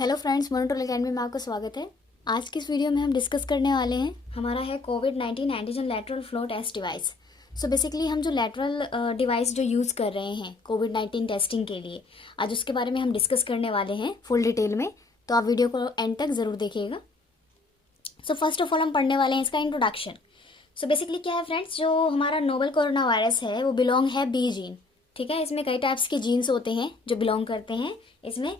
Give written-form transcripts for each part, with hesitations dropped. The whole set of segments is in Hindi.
हेलो फ्रेंड्स, मोनोटोल अकेडमी में आपका स्वागत है। आज की इस वीडियो में हम डिस्कस करने वाले हैं, हमारा है कोविड-19 antigen lateral flow test device. So basically हम जो लैटरल डिवाइस जो यूज़ कर रहे हैं कोविड-19 टेस्टिंग के लिए, आज उसके बारे में हम डिस्कस करने वाले हैं फुल डिटेल में। तो आप वीडियो को एंड तक ज़रूर देखिएगा। सो फर्स्ट ऑफ ऑल हम पढ़ने वाले हैं इसका इंट्रोडक्शन। सो बेसिकली क्या है फ्रेंड्स, जो हमारा नोवल कोरोना वायरस है वो बिलोंग है बी जीन। ठीक है, इसमें कई टाइप्स के जीन्स होते हैं जो बिलोंग करते हैं इसमें।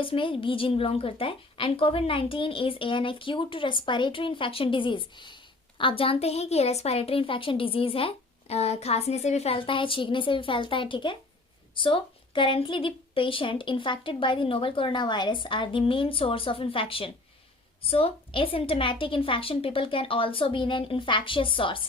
इसमें बी जीन बिलोंग करता है। And covid is an acute respiratory infection disease. आप जानते हैं कि ये रेस्पिरेटरी इन्फेक्शन डिजीज है, खांसने से भी फैलता है, छींकने से भी फैलता है। ठीक है, so currently the patient infected by the novel corona virus are the main source of infection. So asymptomatic infection people can also be an infectious source.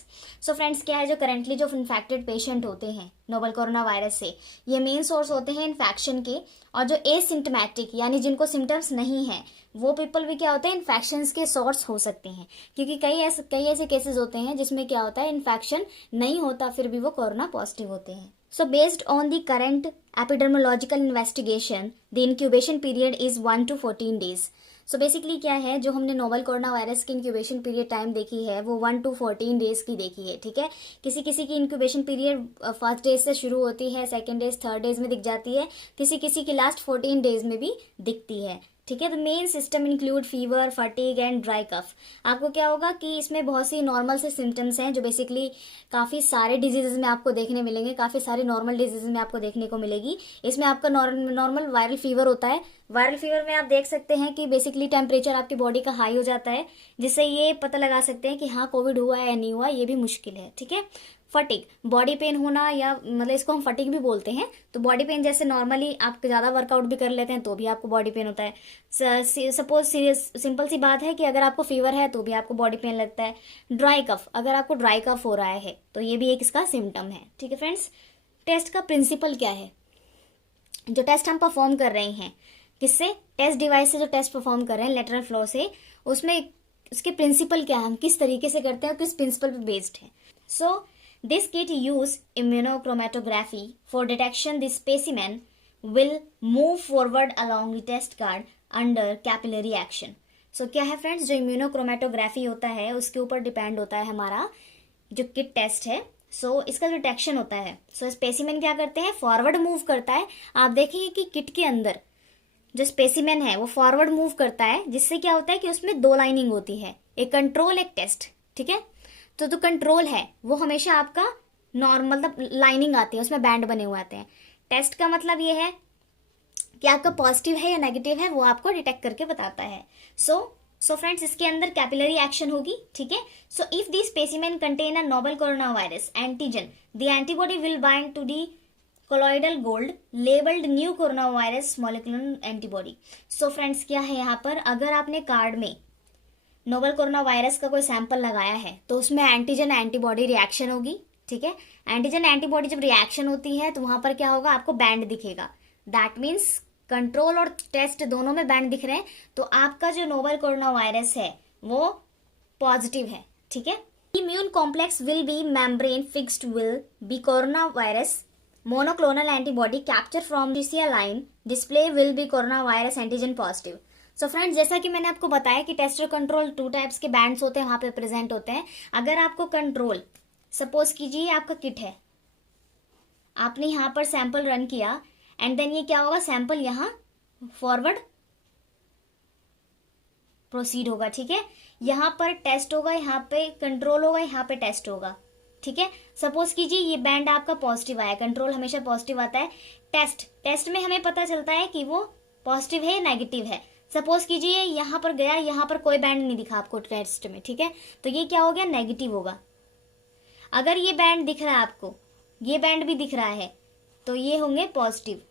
So friends क्या है, जो करेंटली जो इन्फेक्टेड पेशेंट होते हैं नोवल कोरोना वायरस से, ये मेन सोर्स होते हैं इन्फेक्शन के। और जो एसिम्टोमेटिक यानी जिनको सिम्टम्स नहीं है, वो पीपल भी क्या होते हैं, इन्फेक्शंस के सोर्स हो सकते हैं। क्योंकि कई ऐसे केसेस होते हैं जिसमें क्या होता है, इन्फेक्शन नहीं होता फिर भी वो कोरोना पॉजिटिव होते हैं। So based on the current epidemiological investigation, the incubation period is 1 to 14 days. So basically क्या है, जो हमने नोवल कोरोना वायरस की इंक्यूबेशन पीरियड टाइम देखी है वो 1 to 14 डेज की देखी है। ठीक है, किसी किसी की इंक्यूबेशन पीरियड फर्स्ट डेज से शुरू होती है, सेकेंड डेज थर्ड डेज में दिख जाती है, किसी किसी की लास्ट 14 डेज में भी दिखती है। ठीक है, the main system include fever, fatigue and dry cough. आपको क्या होगा कि इसमें बहुत सी नॉर्मल से सिम्टम्स हैं जो बेसिकली काफ़ी सारे डिजीजेज में आपको देखने मिलेंगे, काफ़ी सारे नॉर्मल डिजीज में आपको देखने को मिलेगी। इसमें आपका नॉर्मल वायरल फीवर होता है। वायरल फीवर में आप देख सकते हैं कि बेसिकली टेम्परेचर आपकी बॉडी का हाई हो जाता है, जिससे ये पता लगा सकते हैं कि हाँ कोविड हुआ है या नहीं हुआ, ये भी मुश्किल है। ठीक है, फटिक, बॉडी पेन होना, या मतलब इसको हम फटिक भी बोलते हैं। तो बॉडी पेन जैसे नॉर्मली आप ज़्यादा वर्कआउट भी कर लेते हैं तो भी आपको बॉडी पेन होता है। सपोज सिंपल सी बात है कि अगर आपको फीवर है तो भी आपको बॉडी पेन लगता है। ड्राई कफ, अगर आपको ड्राई कफ हो रहा है तो ये भी एक इसका सिम्टम है। ठीक है फ्रेंड्स, टेस्ट का प्रिंसिपल क्या है, जो टेस्ट हम परफॉर्म कर रहे हैं किससे, टेस्ट डिवाइस से जो टेस्ट परफॉर्म कर रहे हैं लेटरल फ्लो से, उसमें उसके प्रिंसिपल क्या है, हम किस तरीके से करते हैं और किस प्रिंसिपल पे बेस्ड है। सो this kit use immunochromatography for detection. The specimen will move forward along the test card under capillary action. So क्या है फ्रेंड्स, जो इम्यूनोक्रोमेटोग्राफी होता है उसके ऊपर डिपेंड होता है हमारा जो किट टेस्ट है। इसका जो डिटेक्शन होता है, स्पेसिमेन क्या करते हैं, फॉरवर्ड मूव करता है। आप देखेंगे कि किट के अंदर जो स्पेसिमेन है वो फॉरवर्ड मूव करता है, जिससे क्या होता है कि उसमें दो लाइनिंग होती है, एक कंट्रोल एक टेस्ट। ठीक है, तो कंट्रोल है वो हमेशा आपका नॉर्मल मतलब लाइनिंग आती है, उसमें बैंड बने हुए आते हैं। टेस्ट का मतलब ये है कि आपका पॉजिटिव है या नेगेटिव है, वो आपको डिटेक्ट करके बताता है। सो फ्रेंड्स, इसके अंदर कैपिलरी एक्शन होगी। ठीक है, so if the specimen contain a novel corona virus antigen, the antibody will bind to the colloidal gold labelled new corona virus molecular antibody. So friends क्या है, यहाँ पर अगर आपने कार्ड में नोवल कोरोना वायरस का कोई सैंपल लगाया है तो उसमें एंटीजन एंटीबॉडी रिएक्शन होगी। ठीक है, एंटीजन एंटीबॉडी जब रिएक्शन होती है तो वहां पर क्या होगा, आपको बैंड दिखेगा। दैट मीन्स कंट्रोल और टेस्ट दोनों में बैंड दिख रहे हैं, तो आपका जो नोवल कोरोना वायरस है वो पॉजिटिव है। ठीक है, immune complex will be membrane fixed will be corona virus monoclonal antibody capture from GCL line display will be corona virus antigen positive. So friends, जैसा कि मैंने आपको बताया कि टेस्ट और कंट्रोल टू टाइप्स के बैंड्स होते हैं, वहां पे प्रेजेंट होते हैं। अगर आपको कंट्रोल, सपोज कीजिए आपका किट है, आपने यहां पर सैंपल रन किया एंड देन ये क्या होगा, सैंपल यहां फॉरवर्ड प्रोसीड होगा। ठीक है, यहां पर टेस्ट होगा, यहां पे कंट्रोल होगा, यहां पे टेस्ट होगा। ठीक है, सपोज कीजिए ये बैंड आपका पॉजिटिव आया, कंट्रोल हमेशा पॉजिटिव आता है, टेस्ट में हमें पता चलता है कि वो पॉजिटिव है या नेगेटिव है। सपोज कीजिए यहां पर गया, यहां पर कोई बैंड नहीं दिखा आपको टेस्ट में। ठीक है, तो ये क्या हो गया, नेगेटिव होगा। अगर ये बैंड दिख रहा है आपको, ये बैंड भी दिख रहा है, तो ये होंगे पॉजिटिव।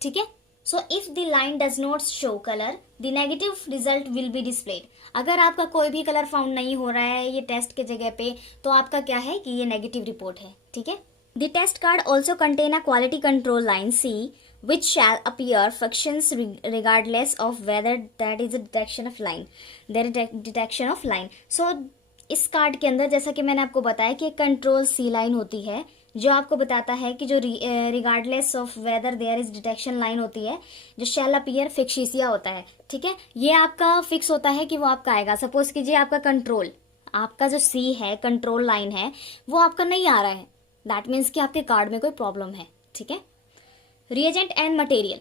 ठीक है, so if the line does not show colour the negative result will be displayed. अगर आपका कोई भी कलर फाउंड नहीं हो रहा है ये टेस्ट के जगह पे, तो आपका क्या है कि ये नेगेटिव रिपोर्ट है। ठीक है, the test card also contain a quality control line C which shall appear functions regardless of whether that is a detection of line, there is detection of line. So इस कार्ड के अंदर जैसा कि मैंने आपको बताया कि एक कंट्रोल सी लाइन होती है, जो आपको बताता है कि जो regardless of whether there is detection line होती है, जो शेल अपीयर फिक्शिसिया होता है, ठीक है, ये आपका फिक्स होता है कि वो आपका आएगा। सपोज कीजिए आपका कंट्रोल, आपका जो सी है, कंट्रोल लाइन है, वो आपका नहीं आ रहा है, दैट मीन्स कि आपके कार्ड में कोई प्रॉब्लम है, ठीक है। रिएजेंट एंड मटेरियल,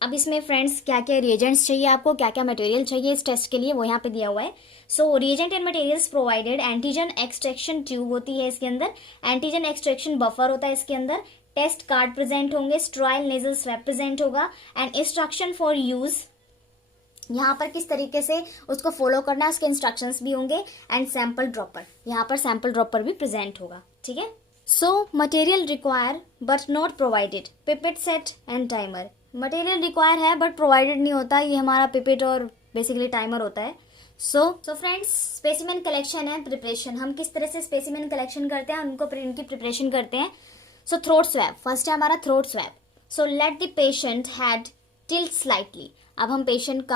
अब इसमें फ्रेंड्स क्या क्या रिएजेंट्स चाहिए आपको, क्या क्या मटेरियल चाहिए इस टेस्ट के लिए, वो यहाँ पे दिया हुआ है। So reagent and materials provided, antigen extraction tube होती है इसके अंदर, एंटीजन एक्सट्रैक्शन बफर होता है इसके अंदर, टेस्ट कार्ड प्रेजेंट होंगे, स्टेराइल नेजल स्वैब प्रेजेंट होगा, एंड इंस्ट्रक्शन फॉर यूज, यहाँ पर किस तरीके से उसको फॉलो करना है उसके इंस्ट्रक्शंस भी होंगे, एंड सैंपल ड्रॉपर, यहाँ पर सैंपल ड्रॉपर भी प्रेजेंट होगा, ठीक है। So material require but not provided, pipette set and timer, material require है बट प्रोवाइडेड नहीं होता, ये हमारा पिपेट और बेसिकली टाइमर होता है। So friends, specimen collection and preparation, हम किस तरह से स्पेसिमेन कलेक्शन करते हैं, उनकी प्रिपरेशन करते हैं। सो थ्रोट स्वैब, फर्स्ट है हमारा throat swab. So let the patient head tilt slightly, अब हम पेशेंट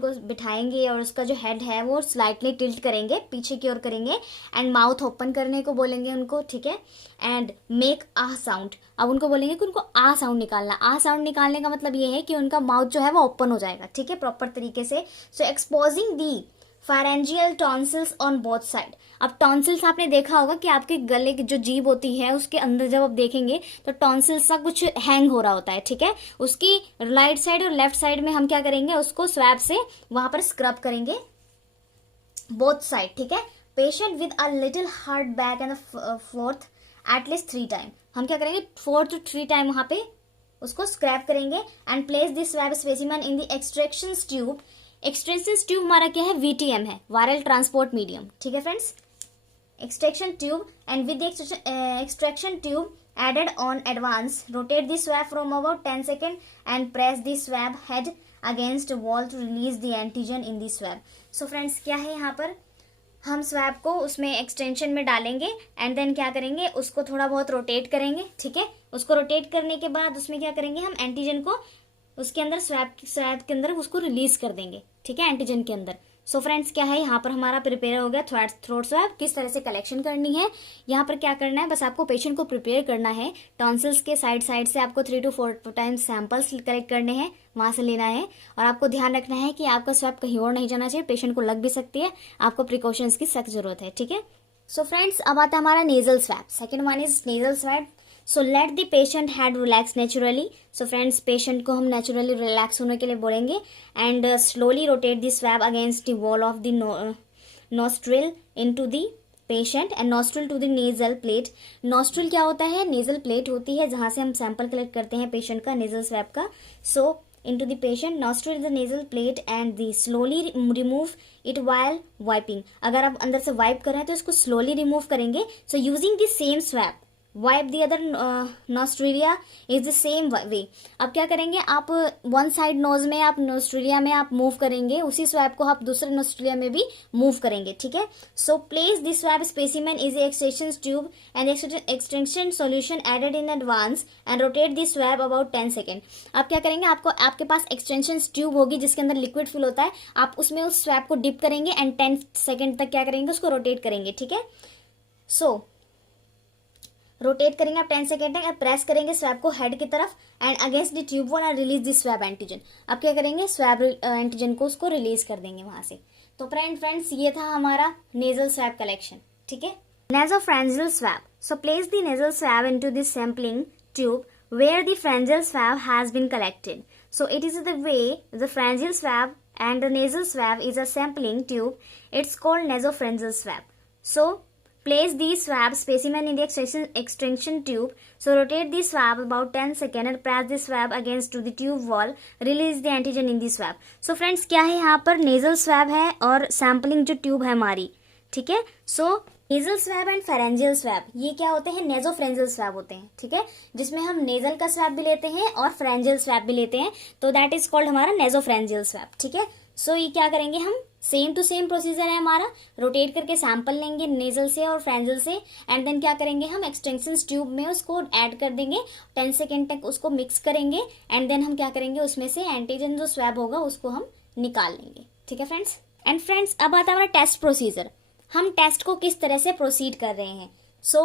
को बिठाएंगे और उसका जो हेड है वो स्लाइटली टिल्ट करेंगे, पीछे की ओर करेंगे, एंड माउथ ओपन करने को बोलेंगे उनको, ठीक है, एंड मेक आ साउंड, अब उनको बोलेंगे कि उनको आ साउंड निकालना। आ साउंड निकालने का मतलब ये है कि उनका माउथ जो है वो ओपन हो जाएगा, ठीक है, प्रॉपर तरीके से। So exposing the pharyngeal tonsils on both side, अब टॉन्सिल्स आपने देखा होगा कि आपके गले की जो जीभ होती है उसके अंदर जब आप देखेंगे तो टॉन्सिल्स का कुछ हैंग हो रहा होता है, ठीक है, उसकी राइट साइड और लेफ्ट साइड में हम क्या करेंगे, उसको स्वैब से वहां पर स्क्रब करेंगे बोथ साइड, ठीक है। Patient with a little hard back and fourth at least 3 time, हम क्या करेंगे 4 to 3 टाइम वहां पे उसको स्क्रैप करेंगे, and place this swab specimen in the extraction tube. Extraction tube हमारा क्या है, VTM है, वायरल ट्रांसपोर्ट मीडियम, ठीक है friends. Extraction tube and with extraction tube added on advance, rotate the swab from about 10 seconds and press the swab head against wall to release the antigen in the swab. So friends, क्या है यहाँ पर, हम स्वैब को उसमें एक्सटेंशन में डालेंगे एंड देन क्या करेंगे, उसको थोड़ा बहुत रोटेट करेंगे, ठीक है। उसको रोटेट करने के बाद उसमें क्या करेंगे, हम एंटीजन को उसके अंदर स्वैब के अंदर उसको रिलीज कर देंगे, ठीक है, एंटीजन के अंदर। सो फ्रेंड्स, क्या है यहाँ पर हमारा प्रिपेयर हो गया थ्रोट स्वैब, किस तरह से कलेक्शन करनी है। यहाँ पर क्या करना है, बस आपको पेशेंट को प्रिपेयर करना है, टॉन्सिल्स के साइड से आपको 3 to 4 टाइम्स सैंपल्स कलेक्ट करने हैं, वहां से लेना है, और आपको ध्यान रखना है कि आपका स्वैब कहीं और नहीं जाना चाहिए, पेशेंट को लग भी सकती है, आपको प्रिकॉशंस की सख्त जरूरत है, ठीक है। सो फ्रेंड्स, अब आता है हमारा nasal swab, second one is nasal swab. So let the patient head relax naturally, so friends patient को हम नेचुरली रिलैक्स होने के लिए बोलेंगे, and slowly rotate the swab against the wall of the nostril into the patient and nostril to the nasal plate. Nostril क्या होता है, नेजल प्लेट होती है जहां से हम सैंपल कलेक्ट करते हैं पेशेंट का, नेजल स्वैब का। सो into the patient nostril the nasal plate and the slowly remove it while wiping, अगर आप अंदर से वाइप कर रहे हैं तो इसको स्लोली रिमूव करेंगे। So using the same swab wipe the other nostril is the same way, अब क्या करेंगे, आप वन साइड नोज में आप नोस्ट्रिलिया में आप मूव करेंगे, उसी स्वैब को आप दूसरे नोस्ट्रिलिया में भी मूव करेंगे, ठीक है। So place this swab specimen is extension tube and extension solution added in advance and rotate this swab about 10 second. अब क्या करेंगे, आपके पास एक्सटेंशन ट्यूब होगी जिसके अंदर लिक्विड फिल होता है, आप उसमें उस स्वैब को डिप करेंगे एंड 10 सेकेंड तक क्या करेंगे, उसको रोटेट करेंगे, ठीक है। सो रोटेट करेंगे आप 10 सेकेंड तक, प्रेस करेंगे स्वैब को हेड की तरफ and against the tube wall and release the swab antigen. अब क्या करेंगे, स्वैब एंटीजन को उसको रिलीज कर देंगे वहां से। तो फ्रेंड्स, ये था हमारा नेजल स्वैब कलेक्शन, ठीक है। Nasopharyngeal swab, so place the nasal swab into the sampling tube where the pharyngeal swab has been collected. So it is the way the pharyngeal swab and the nasal swab is a sampling tube. It's called nasopharyngeal swab. So place the swab specimen in the extension tube. So rotate the swab about 10 seconds and press the swab against to the tube wall. Release the antigen in the swab. So friends, क्या है यहाँ पर, nasal swab है और sampling जो tube है हमारी, ठीक है। So nasal swab and pharyngeal swab, ये क्या होते हैं, नेजोफ्रेंजियल स्वैब होते हैं, ठीक है, जिसमें हम नेजल का स्वैब भी लेते हैं और फ्रेंजियल स्वैब भी लेते हैं, तो दैट इज कॉल्ड हमारा नेजोफ्रेंजियल स्वैब, ठीक है। सो ये क्या करेंगे, हम सेम टू सेम प्रोसीजर है हमारा, रोटेट करके सैंपल लेंगे नेजल से और फ्रेंजियल से, एंड देन क्या करेंगे, हम एक्सटेंशन ट्यूब में उसको ऐड कर देंगे, 10 सेकेंड तक उसको मिक्स करेंगे, एंड देन हम क्या करेंगे, उसमें से एंटीजन जो स्वैब होगा उसको हम निकाल लेंगे, ठीक है फ्रेंड्स। एंड फ्रेंड्स, अब आता है हमारा टेस्ट प्रोसीजर, हम टेस्ट को किस तरह से प्रोसीड कर रहे हैं। So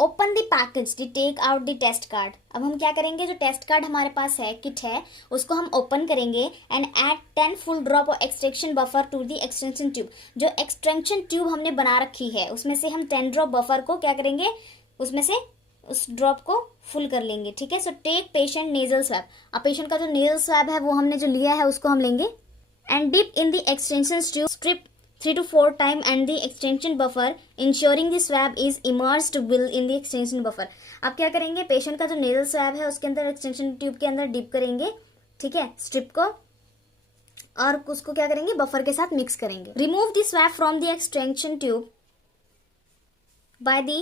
open the package to take out the test card. अब हम क्या करेंगे, जो टेस्ट कार्ड हमारे पास है, किट है, उसको हम ओपन करेंगे and add 10 full drop of extraction buffer to the extension tube. जो एक्सट्रैक्शन ट्यूब हमने बना रखी है उसमें से हम 10 ड्रॉप बफर को क्या करेंगे, उसमें से उस ड्रॉप को फुल कर लेंगे। ठीक है, so take patient nasal swab. अब पेशेंट का जो नेजल स्वैब है वो हमने जो लिया है उसको हम लेंगे and dip in the extension tube, strip 3 to 4 times and the extension buffer, ensuring the swab is immersed well in the extension buffer। आप क्या करेंगे, पेशेंट का जो नेजल स्वैब है उसके अंदर एक्सटेंशन ट्यूब के अंदर डिप करेंगे, ठीक है, स्ट्रिप को, और उसको क्या करेंगे, बफर के साथ मिक्स करेंगे। Remove the swab from the extension tube by the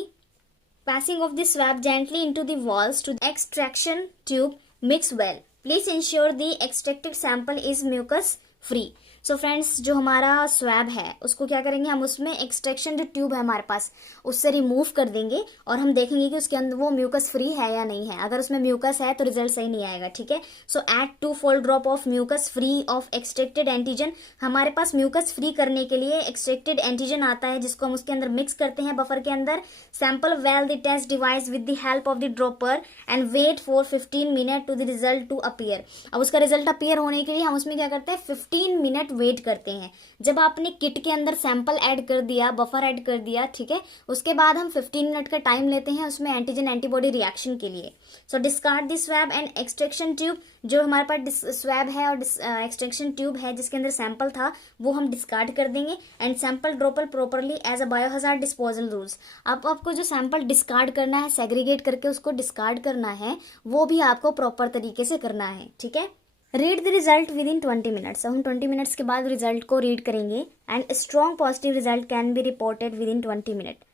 passing of the swab gently into the walls to the extraction tube, mix well, please ensure the extracted sample is mucus free। So friends, जो हमारा स्वैब है उसको क्या करेंगे, हम उसमें एक्सट्रैक्शन जो ट्यूब है हमारे पास उससे रिमूव कर देंगे और हम देखेंगे कि उसके अंदर वो म्यूकस फ्री है या नहीं है। अगर उसमें म्यूकस है तो रिजल्ट सही नहीं आएगा। ठीक है, so add 2 full drop of mucus free of extracted antigen. हमारे पास म्यूकस फ्री करने के लिए एक्सट्रैक्टेड एंटीजन आता है जिसको हम उसके अंदर मिक्स करते हैं बफर के अंदर। Sample well the test device with the help of the dropper and wait for 15 minute to the result to appear. अब उसका रिजल्ट अपीयर होने के लिए हम उसमें क्या करते हैं, 15 मिनट वेट करते हैं। जब आपने किट के अंदर सैंपल ऐड कर दिया, बफर ऐड कर दिया, ठीक है, उसके बाद हम 15 मिनट का टाइम लेते हैं उसमें एंटीजन एंटीबॉडी रिएक्शन के लिए। So discard the swab and extraction tube. जो हमारे पास स्वैब है और एक्सट्रैक्शन ट्यूब है जिसके अंदर सैंपल था वो हम डिस्कार्ड कर देंगे and sample dropper properly as a biohazard disposal rules. आपको जो सैंपल डिस्कार्ड करना है, सेग्रीगेट करके उसको डिस्कार्ड करना है, वो भी आपको प्रॉपर तरीके से करना है। ठीक है, read the result with in 20 minutes. हम 20 मिनट्स के बाद रिजल्ट को रीड करेंगे and strong positive result can be reported with in 20 minute.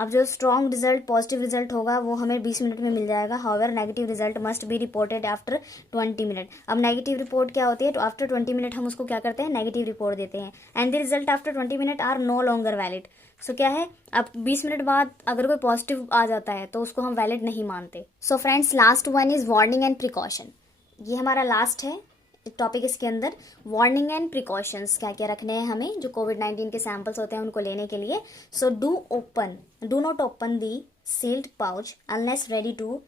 अब जो स्ट्रॉन्ग रिजल्ट, पॉजिटिव रिजल्ट होगा वो हमें 20 मिनट में मिल जाएगा। However negative result must be reported after 20 minute. अब नेगेटिव रिपोर्ट क्या होती है, तो आफ्टर 20 मिनट हम उसको क्या करते हैं, नेगेटिव रिपोर्ट देते हैं and the result after 20 minute are no longer valid. So क्या है, अब 20 मिनट बाद अगर कोई पॉजिटिव आ जाता है तो उसको हम वैलिड नहीं मानते। So friends, last one is warning and precaution. ये हमारा लास्ट है टॉपिक। इसके अंदर वार्निंग एंड प्रिकॉशंस क्या क्या रखने हैं हमें जो कोविड-19 के सैंपल्स होते हैं उनको लेने के लिए। So do not open the sealed pouch unless ready to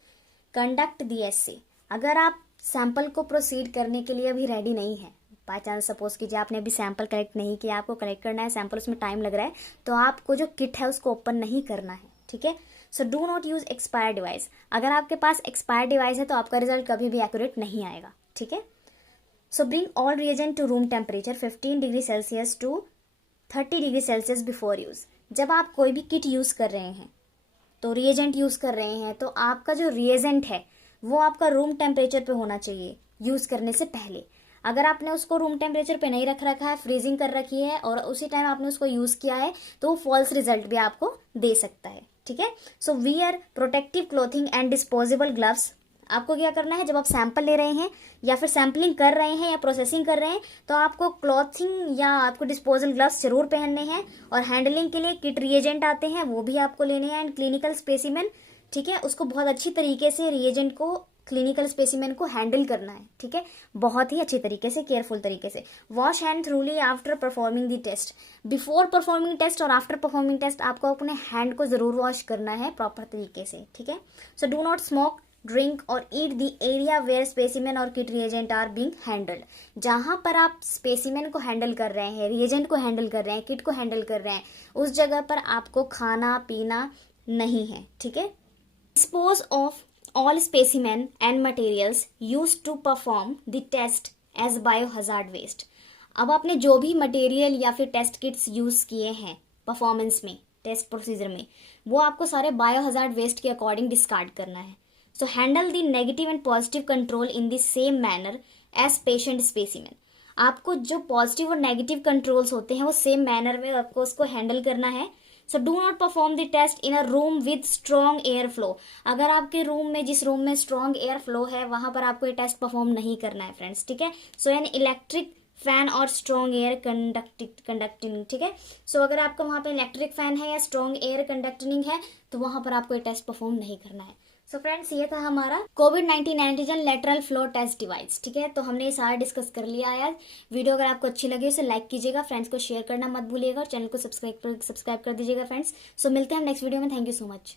conduct the SC. अगर आप सैंपल को प्रोसीड करने के लिए अभी रेडी नहीं है, बाय चांस सपोज कीजिए आपने अभी सैंपल कलेक्ट नहीं किया, आपको कलेक्ट करना है सैंपल, उसमें टाइम लग रहा है, तो आपको जो किट है उसको ओपन नहीं करना है। ठीक है, so do not use expire device. अगर आपके पास एक्सपायर डिवाइस है तो आपका रिजल्ट कभी भी एक्यूरेट नहीं आएगा। ठीक है, so bring all reagent to room temperature 15 degree Celsius to 30 degree Celsius before use। जब आप कोई भी किट यूज कर रहे हैं तो रिएजेंट यूज कर रहे हैं तो आपका जो रिएजेंट है वो आपका रूम टेम्परेचर पे होना चाहिए यूज करने से पहले। अगर आपने उसको रूम टेम्परेचर पे नहीं रख रखा है, फ्रीजिंग कर रखी है और उसी टाइम आपने उसको यूज किया है तो वो फॉल्स रिजल्ट भी आपको दे सकता है। ठीक है, so wear protective clothing and disposable gloves. आपको क्या करना है, जब आप सैंपल ले रहे हैं या फिर सैंपलिंग कर रहे हैं या प्रोसेसिंग कर रहे हैं तो आपको क्लॉथिंग या आपको डिस्पोजल ग्लव्स जरूर पहनने हैं और हैंडलिंग के लिए किट रिएजेंट आते हैं वो भी आपको लेने हैं एंड क्लिनिकल स्पेसिमेन। ठीक है, उसको बहुत अच्छी तरीके से रिएजेंट को, क्लिनिकल स्पेसिमेन को हैंडल करना है। ठीक है, बहुत ही अच्छी तरीके से, केयरफुल तरीके से। Wash hand thoroughly after performing the test. Before performing test और आफ्टर परफॉर्मिंग टेस्ट आपको अपने हैंड को जरूर वॉश करना है प्रॉपर तरीके से। ठीक है, so do not smoke, drink or eat the area where specimen or kit reagent are being handled. जहां पर आप स्पेसिमेन को हैंडल कर रहे हैं, रिएजेंट को हैंडल कर रहे हैं, किट को हैंडल कर रहे हैं, उस जगह पर आपको खाना पीना नहीं है। ठीक है, dispose of all specimen and materials used to perform the test as biohazard waste. अब आपने जो भी मटेरियल या फिर टेस्ट किट्स यूज किए हैं परफॉर्मेंस में, टेस्ट प्रोसीजर में, वो आपको सारे बायोहजार्ड वेस्ट के अकॉर्डिंग डिस्कार्ड करना है। So handle the negative and positive control in the same manner as patient specimen। आपको जो पॉजिटिव और नेगेटिव कंट्रोल्स होते हैं वो सेम मैनर में आपको उसको हैंडल करना है। So do not perform the test in a room with strong air flow. अगर आपके रूम में, जिस रूम में स्ट्रॉन्ग एयर फ्लो है वहां पर आपको ये टेस्ट परफॉर्म नहीं करना है फ्रेंड्स। ठीक है, सो एन इलेक्ट्रिक फैन और स्ट्रॉन्ग एयर कंडक्टिंग। ठीक है, सो अगर आपका वहां पे इलेक्ट्रिक फैन है या स्ट्रॉन्ग एयर कंडक्टिंग है तो वहां पर आपको ये टेस्ट परफॉर्म नहीं करना है। सो फ्रेंड्स, ये था हमारा कोविड-19 antigen lateral flow test device. ठीक है, तो हमने ये सारा डिस्कस कर लिया है आज। वीडियो अगर आपको अच्छी लगी उसे लाइक कीजिएगा, फ्रेंड्स को शेयर करना मत भूलिएगा और चैनल को सब्सक्राइब कर दीजिएगा फ्रेंड्स। सो मिलते हैं हम नेक्स्ट वीडियो में। Thank you so much.